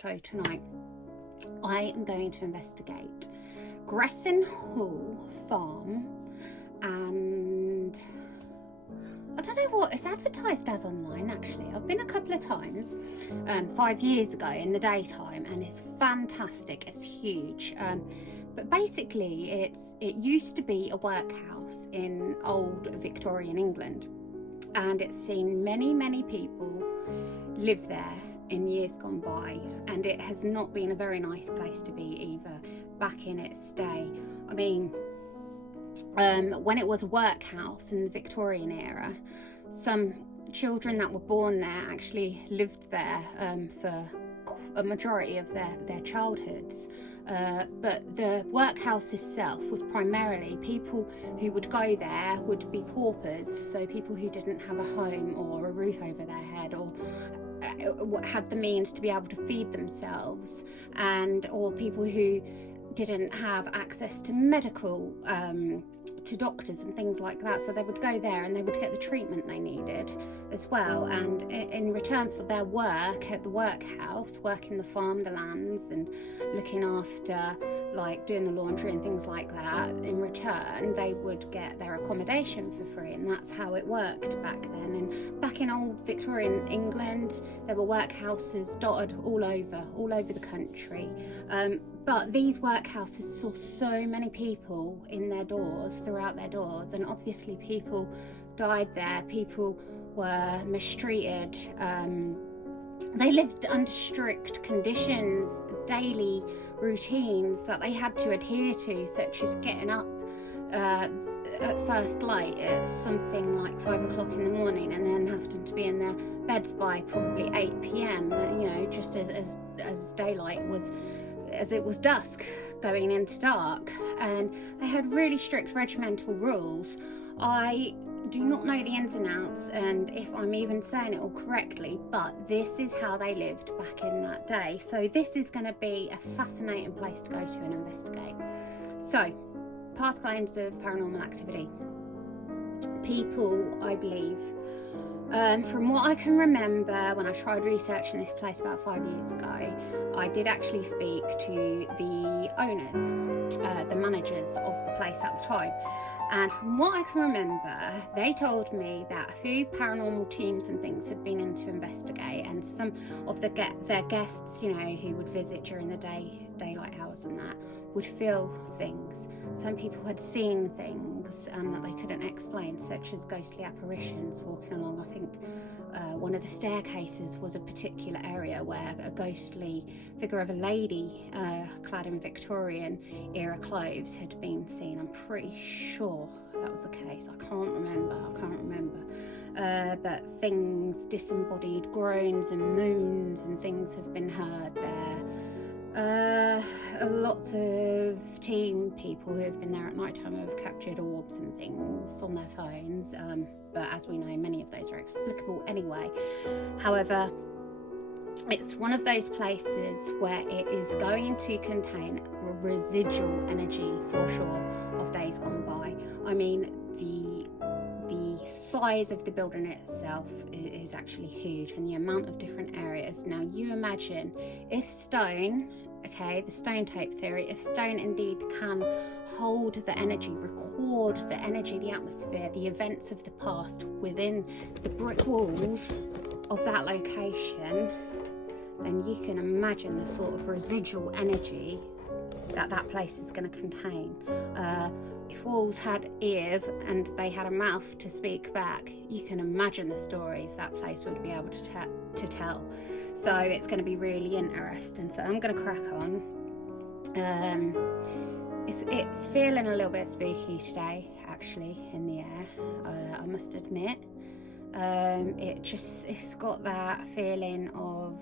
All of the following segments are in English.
So tonight I am going to investigate Gressenhall Farm, and I don't know what it's advertised as online. Actually, I've been a couple of times 5 years ago in the daytime, and it's fantastic. It's huge, but basically it used to be a workhouse in old Victorian England, and it's seen many people live there in years gone by, and it has not been a very nice place to be either back in its day. I mean, when it was a workhouse in the Victorian era, some children that were born there actually lived there for a majority of their childhoods. But the workhouse itself was primarily people who would go there would be paupers, so people who didn't have a home or a roof over their head, or had the means to be able to feed themselves, or people who didn't have access to medical to doctors and things like that, so they would go there and they would get the treatment they needed as well, and in return for their work at the workhouse, working the farm, the lands, and looking after, like doing the laundry and things like that, in return they would get their accommodation for free. And that's how it worked back then. And back in old Victorian England, there were workhouses dotted all over the country, but these workhouses saw so many people in their doors, throughout their doors, and obviously people died there, people were mistreated, they lived under strict conditions, daily routines that they had to adhere to, such as getting up at first light at something like 5 o'clock in the morning, and then having to be in their beds by probably 8 p.m, you know, just as daylight was, as it was dusk going into dark. And they had really strict regimental rules. I do not know the ins and outs, and if I'm even saying it all correctly, but this is how they lived back in that day. So this is going to be a fascinating place to go to and investigate. So, past claims of paranormal activity. People, I believe, from what I can remember, when I tried researching this place about 5 years ago, I did actually speak to the owners, the managers of the place at the time. And from what I can remember, they told me that a few paranormal teams and things had been in to investigate, and some of their guests, you know, who would visit during the daylight hours and that, would feel things. Some people had seen things that they couldn't explain, such as ghostly apparitions walking along. I think one of the staircases was a particular area where a ghostly figure of a lady clad in Victorian era clothes had been seen. I'm pretty sure that was the case. I can't remember. But things, disembodied groans and moans and things have been heard there. Lots of team people who have been there at night time have captured orbs and things on their phones, but as we know, many of those are explicable anyway. However, it's one of those places where it is going to contain residual energy, for sure, of days gone by. I mean, the size of the building itself is actually huge, and the amount of different areas. Now, you imagine if stone, okay, the stone tape theory, if stone indeed can hold the energy, record the energy, the atmosphere, the events of the past within the brick walls of that location, then you can imagine the sort of residual energy that place is going to contain. If walls had ears and they had a mouth to speak back, you can imagine the stories that place would be able to tell. So it's going to be really interesting. So I'm going to crack on. It's feeling a little bit spooky today, actually, in the air. I must admit. It's got that feeling of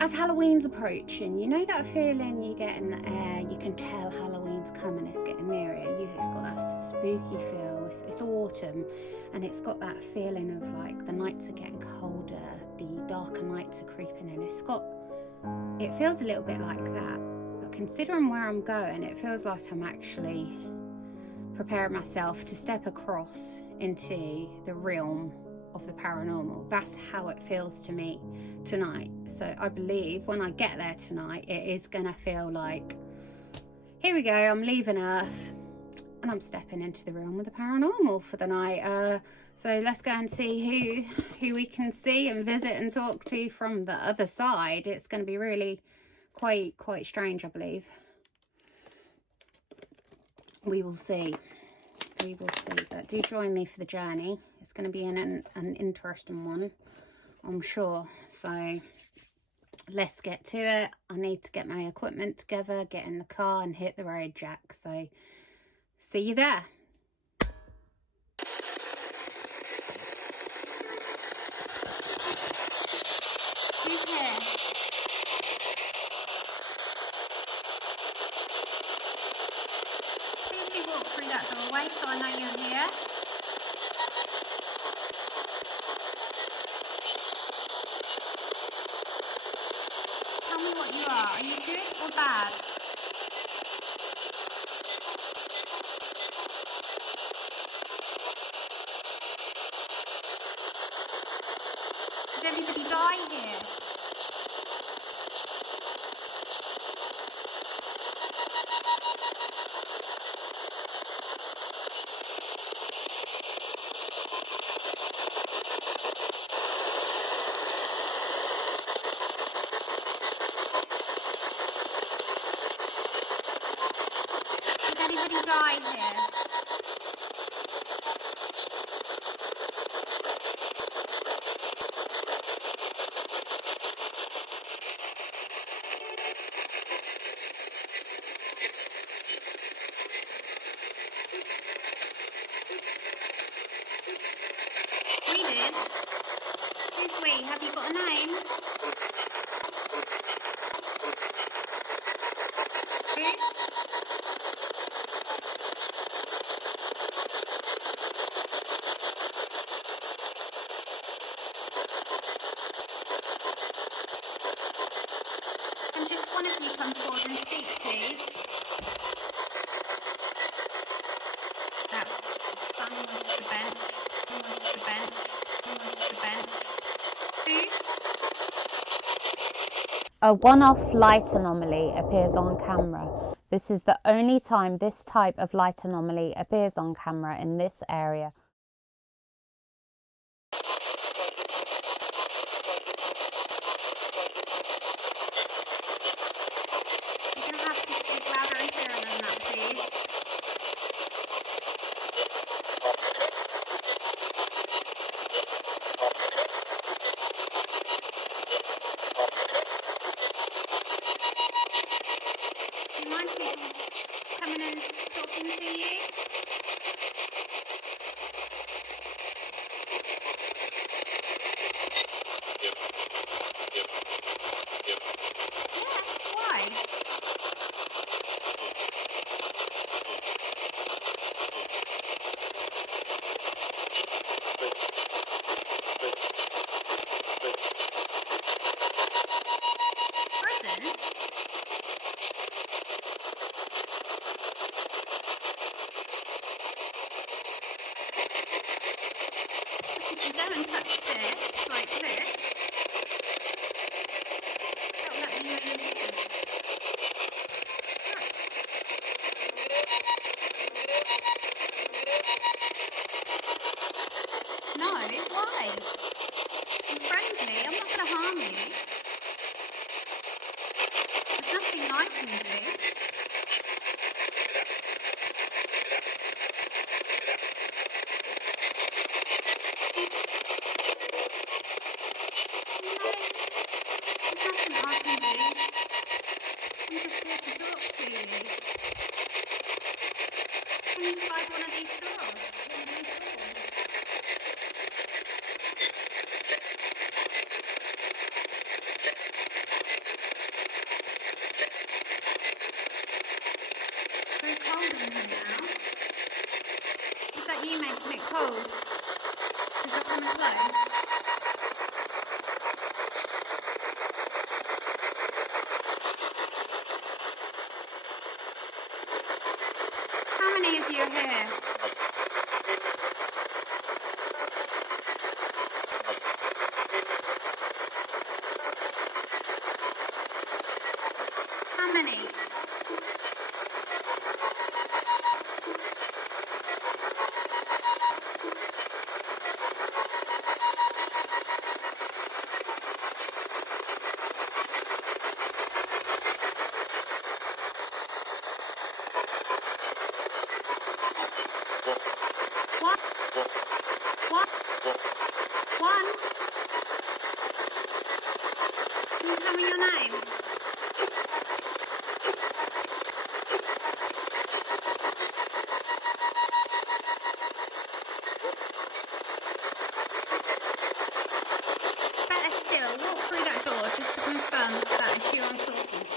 as Halloween's approaching, you know that feeling you get in the air, you can tell Halloween's coming, it's getting nearer, it's got that spooky feel, it's autumn, and it's got that feeling of like the nights are getting colder, the darker nights are creeping in. It feels a little bit like that, but considering where I'm going, it feels like I'm actually preparing myself to step across into the realm of the paranormal. That's how it feels to me tonight. So I believe when I get there tonight, it is going to feel like, here we go, I'm leaving Earth and I'm stepping into the realm of the paranormal for the night. So let's go and see who we can see and visit and talk to from the other side. It's going to be really quite strange, I believe. We will see. We will see. But do join me for the journey. It's going to be an interesting one, I'm sure. So let's get to it. I need to get my equipment together, get in the car and hit the road, Jack. So see you there. Who's here? Please do walk through that doorway so I know you're here. Tell me what you are. Are you good or bad? Did everybody die here? Did anybody die here? We did. Who's we? Have you got a name? Who? Can just one of you come forward and speak, please? That sun was the bench. Was the bench. Was the bench. Who? A one-off light anomaly appears on camera. This is the only time this type of light anomaly appears on camera in this area. You're going to have to speak louder and clearer than that, please. Do you mind people coming and talking to you? Yes, why? Prison? If you go and touch this, like this, that'll let me know you're here. No, why? I'm friendly, I'm not going to harm you. There's nothing I can do. There's nothing I can do. I'm just here to talk to you. Can you slide one of these doors? One of these doors? So cold in here now. Is that you making it cold? Because you're coming close? How many of you are here? Can you tell me your name? Better still, walk through that door just to confirm that it's you I'm talking to.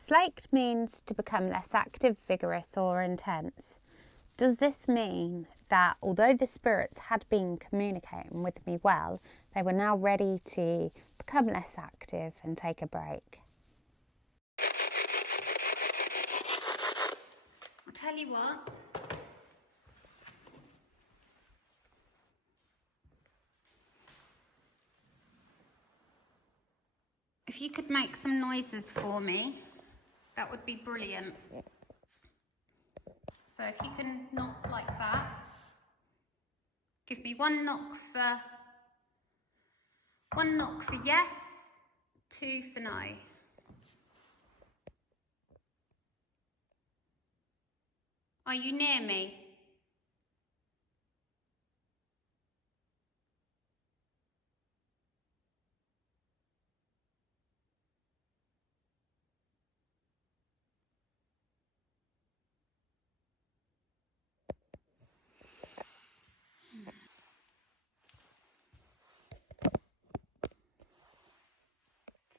Slaked means to become less active, vigorous or intense. Does this mean that although the spirits had been communicating with me well, they were now ready to become less active and take a break? I'll tell you what. If you could make some noises for me, that would be brilliant. So if you can knock like that, give me one knock for yes, two for no. Are you near me?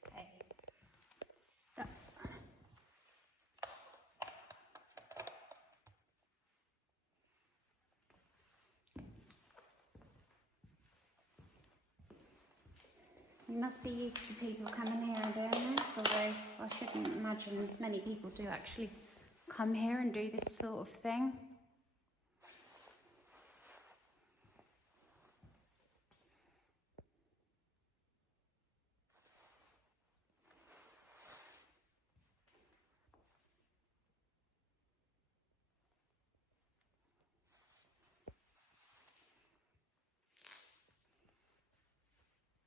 Okay. Stop. You must be used to people coming here and doing this, although I shouldn't imagine many people do actually come here and do this sort of thing.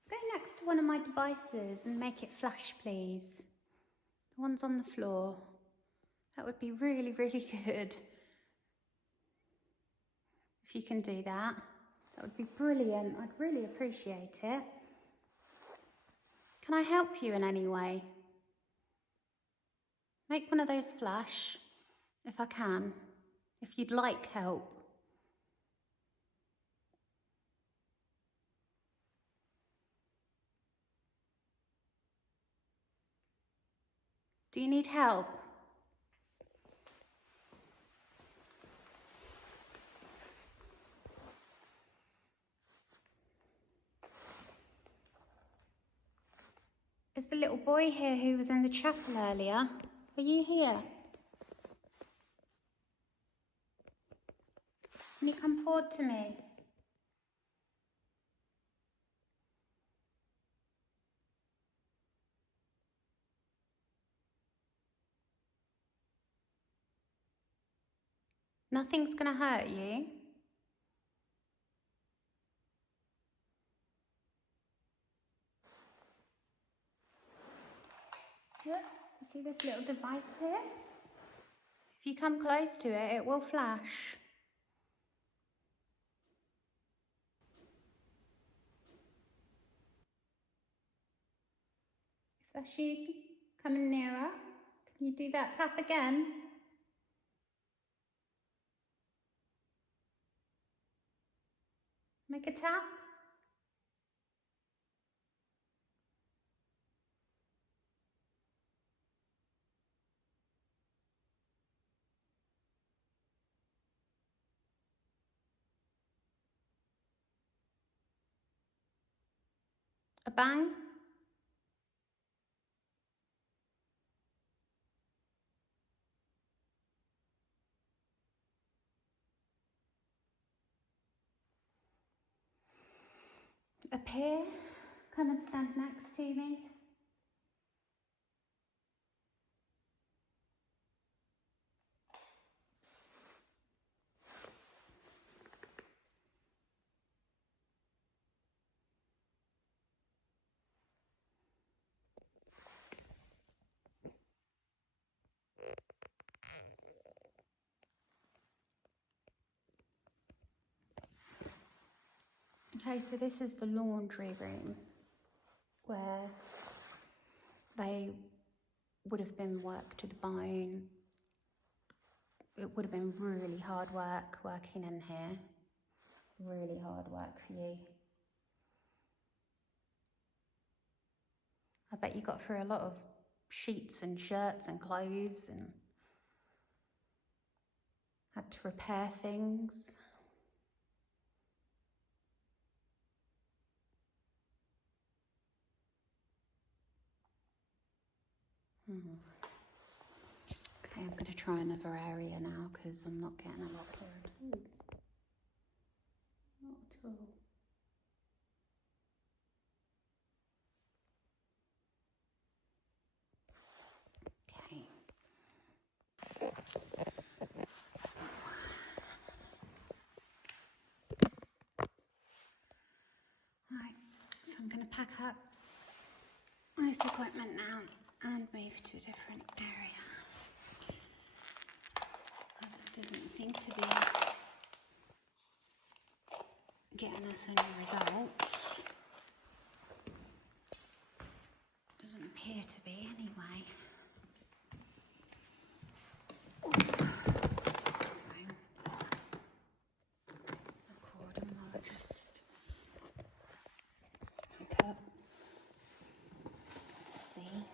Go next to one of my devices and make it flash, please. The ones on the floor. That would be really, really good. If you can do that, that would be brilliant. I'd really appreciate it. Can I help you in any way? Make one of those flash, if I can, if you'd like help. Do you need help? Is the little boy here who was in the chapel earlier? Are you here? Can you come forward to me? Nothing's going to hurt you. Look, you see this little device here? If you come close to it, it will flash. If that's you coming nearer, can you do that tap again? Make a tap. A bang. appear, come and stand next to me. Okay, so this is the laundry room where they would have been worked to the bone. It would have been really hard work working in here. Really hard work for you. I bet you got through a lot of sheets and shirts and clothes and had to repair things. Okay, I'm going to try another area now because I'm not getting a lot here at all. Not at all. Okay. Right, so I'm going to pack up this equipment now and move to a different area, as it doesn't seem to be getting us any results. Doesn't appear to be anyway. Record and I'll just pick up. Let's see.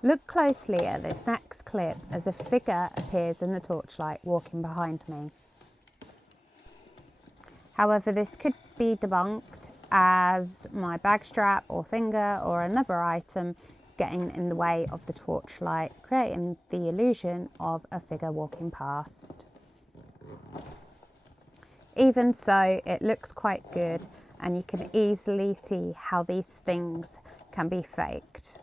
Look closely at this next clip as a figure appears in the torchlight walking behind me. However, this could be debunked as my bag strap or finger or another item getting in the way of the torchlight, creating the illusion of a figure walking past. Even so, it looks quite good, and you can easily see how these things can be faked.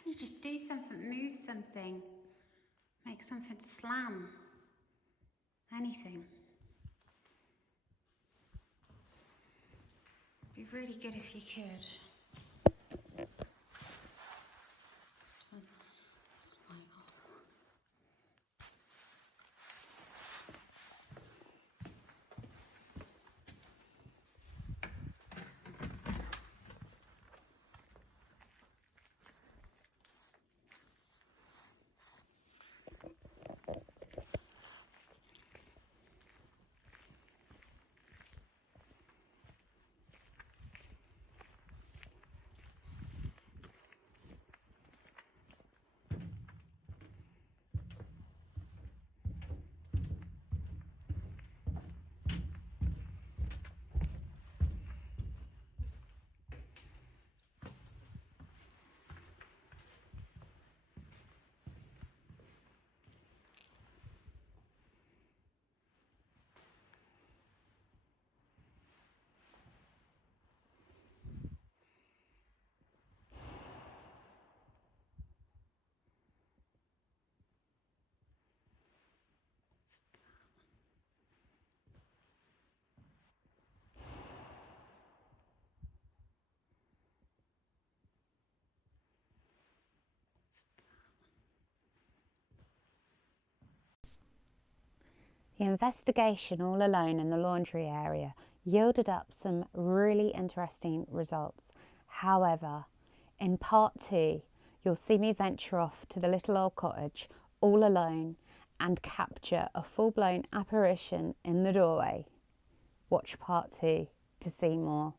Can you just do something, move something, make something slam, anything? It'd be really good if you could. Turn this light off. The investigation all alone in the laundry area yielded up some really interesting results. However, in part 2, you'll see me venture off to the little old cottage all alone and capture a full-blown apparition in the doorway. Watch part 2 to see more.